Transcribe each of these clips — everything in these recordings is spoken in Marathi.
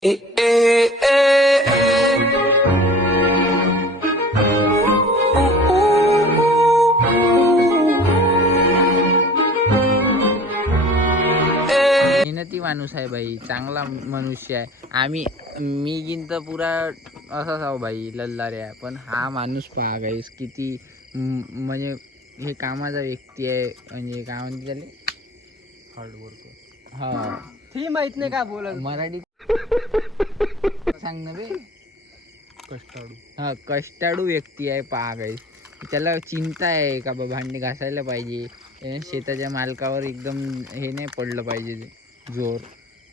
Eh, eh, eh, eh. मेहनती माणूस आहे भाई, चांगला मनुष्य आहे. मी गिनतं पुरा असाच आहो भाई, लल्लाऱ्या. पण हा माणूस पहा गाईस, किती म्हणजे हे कामाचा व्यक्ती आहे. म्हणजे काय म्हणते त्याले, हार्डवर्कर. हा, ती माहित नाही का बोलत मराठी सांग ना बे. कष्टाळू. हा, कष्टाळू व्यक्ती आहे पहा गाईस. त्याला चिंता आहे का बा भांडी घासायला पाहिजे, शेताच्या मालकावर एकदम हे नाही पडलं पाहिजे जोर.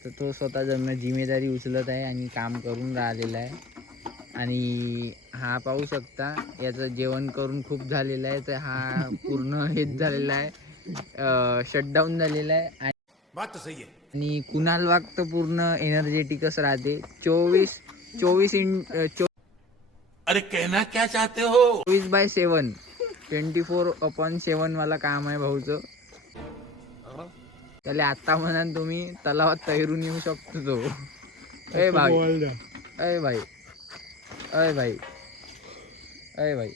तर तो स्वतः जण जिम्मेदारी उचलत आहे आणि काम करून राहिलेला आहे. आणि हा पाहू शकता, याचं जेवण करून खूप झालेलं आहे. तर हा पूर्ण हेच झालेला आहे, शटडाऊन झालेला आहे. आणि कुणाल वाघ तर पूर्ण एनर्जेटिकच राहते. 24 अरे कहना क्या चाहते हो? 24/7 24/7 मला काम आहे भाऊचं. त्याला आता म्हणा तुम्ही तलावात तैरून येऊ शकतो तो. अय भाई, अय भाई, अय भाई, अय भाई.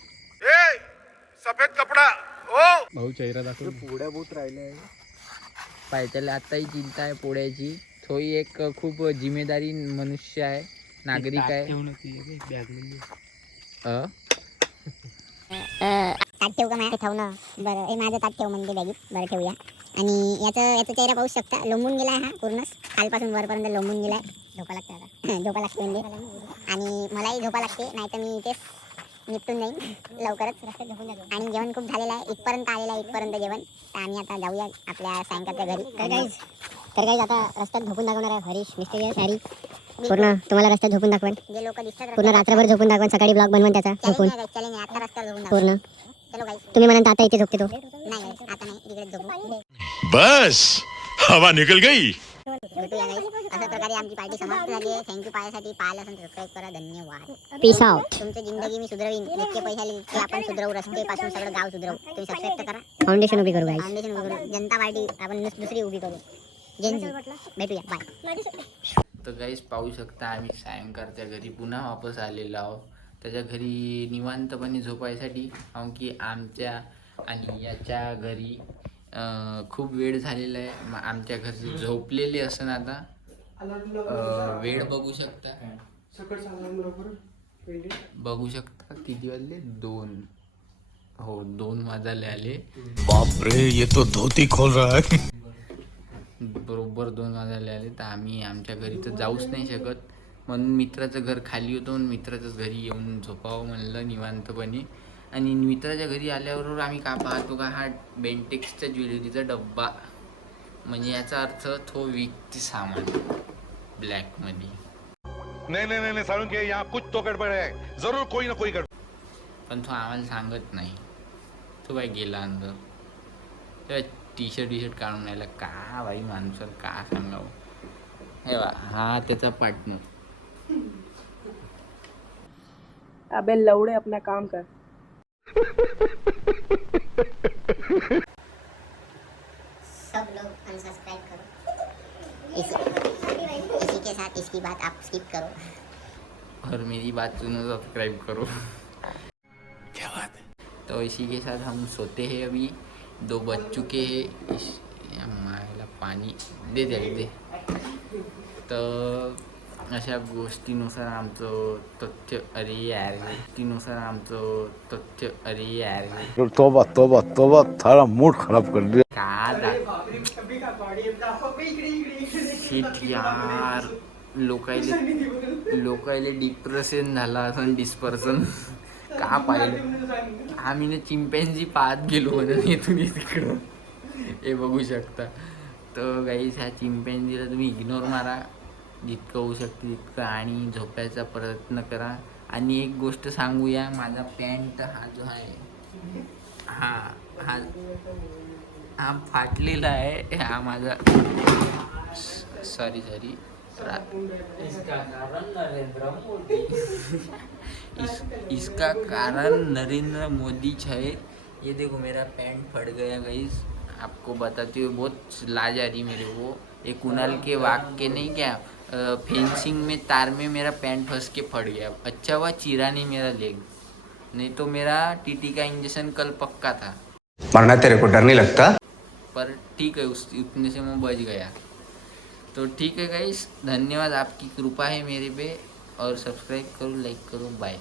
सफेद कपडा ओ भाऊ चेहरा दाखव. पोळ्या बहुत राहिल्या पाय. त्याला आत्ताही चिंता आहे पोळ्याची. तोही एक खूप जिम्मेदारी मनुष्य आहे, नागरिक आहे. ताट ठेवू का माझ्या ठेव ना. बरं, हे माझं ताट ठेव म्हणजे बॅगीत. बरं, ठेवूया. आणि याचा चेहरा पाहू शकता, लोंबून गेलाय हा पूर्णच, खालपासून वरपर्यंत लोंबून गेलाय. झोपा लागते आता. झोपा लागते म्हणजे, आणि मलाही झोपा लागते, नाही तर मी इथेच निपटून जाईन लवकरच. आणि जेवण खूप झालेलं आहे, इथपर्यंत आलेलं आहे, इथपर्यंत जेवण. तर आम्ही आता जाऊया आपल्या सायंकाळच्या घरी. तर गाईज आता रस्त्यात झोपून दाखवणार आहे हरीश मिस्त्री सारी. पूर्ण तुम्हाला रस्त्यात झोपून दाखवेन, जे लोक दिसतात पूर्ण रात्रभर झोपून दाखवेन. सकाळी ब्लॉग बनवून त्याचा झोपून आता रस्त्यावर झोपून पूर्ण. चलो गाईज, तुम्ही म्हणता आता इथे झोपते तो. नाही आता नाही, इकडे झोपू. बस हवा निकल गई. भेटूया गाईज. अशा प्रकारे आमची पार्टी समाप्त झाली आहे. थँक्यू पाहायसाठी. पाहायला असेल सबस्क्राईब करा. धन्यवाद. Peace out. तुमची जिंदगी मी सुधरवीन. जितके पैसे आले तितके आपण सुधरवू. रस्ते पासून सगळं गाव सुधरवू. तुम्ही सबस्क्राईब तर करा. फाउंडेशन उभी करू गाईज. फाउंडेशन उभी करू. जनता पार्टी आपण दुसरी उभी करू. जेनजी. भेटूया. बाय. तर गाईस पाहू शकता, आम्ही सायंकाळच्या घरी पुन्हा वापस आलेलो आहोत. त्याच्या घरी निवांतपणे झोपायसाठी. कारण की आमच्या आणि याच्या घरी खूप वेळ झालेला आहे. आमच्या घरचे झोपलेले असन आता. वेळ बघू शकता, बघू शकता किती वाजले. 2. हो, 2 वाजायला आले. बाप रे, ये तो धोती खोल रहा है. बरोबर 2 वाजायला आले. तर आम्ही आमच्या घरी तर जाऊच नाही शकत, म्हणून मित्राचं घर खाली होतं, म्हणून मित्राच्याच घरी येऊन झोपावं म्हणलं निवांतपणे. आणि मित्राच्या घरी आल्याबरोबर आम्ही का पाहतो का, हा बेंटेक्सचा ज्वेलरीचा डब्बा, म्हणजे याचा अर्थ तो विकते सामान ब्लॅकमध्ये. नहीं नहीं नहीं साळुंखे, यहाँ कुछ तो गड़बड़ है. जरूर कोई ना कोई गड़बड़. पण तो आम्हाला सांगत नाही. तो बाई गेला अंदर. टी शर्ट काढून राहिला. का बाई माणसाला का सांगावं. हे बा, हा त्याचा पार्टनर. अबे लौड़े अपना काम कर. सब लोग अनसब्सक्राइब करो. इसी के साथ इसकी बात आप स्किप करो. और मेरी बात सुनो, सब्सक्राइब करो. क्या बात है. तो इसी के साथ हम सोते हैं. अभी 2 बज चुके हैं. मायला पाणी दे दे. तर अशा गोष्टीनुसार आमचं तथ्य अरे यार तोबा तोबा तोबा, थारा मूड खराब कर दिया. शिट यार, लोकायले डिप्रेशन झाला असं, डिस्पर्सन का पाहिलं. आम्ही ना चिंपॅन्झी पाहत गेलो म्हणून इथून तिकडं. हे बघू शकता. तर गाईस, ह्या चिंपॅन्झीला तुम्ही इग्नोर मारा जितकं होऊ शकते तितकं, आणि झोपायचा प्रयत्न करा. आणि एक गोष्ट सांगूया, माझा पॅन्ट हा जो आहे हा हा हा फाटलेला आहे. हा माझा सॉरी इसका कारण नरेंद्र मोदी है. ये देखो मेरा पैंट फट गया गाइस. आपको बताते हुए बहुत लाज आ रही मेरे को. ये कुणाल के वाक्य नहीं क्या, फेंसिंग में तार में मेरा पैंट फंस के फट गया। अच्छा हुआ चीरा नहीं मेरा लेग, नहीं तो मेरा टीटी का इंजेक्शन कल पक्का था। मरना तेरे को डर नहीं लगता? पर ठीक है, उस उतने से मैं बच गया। तो ठीक है गाइस, धन्यवाद, आपकी कृपा है मेरे पे। और सब्सक्राइब करो, लाइक करो, बाय।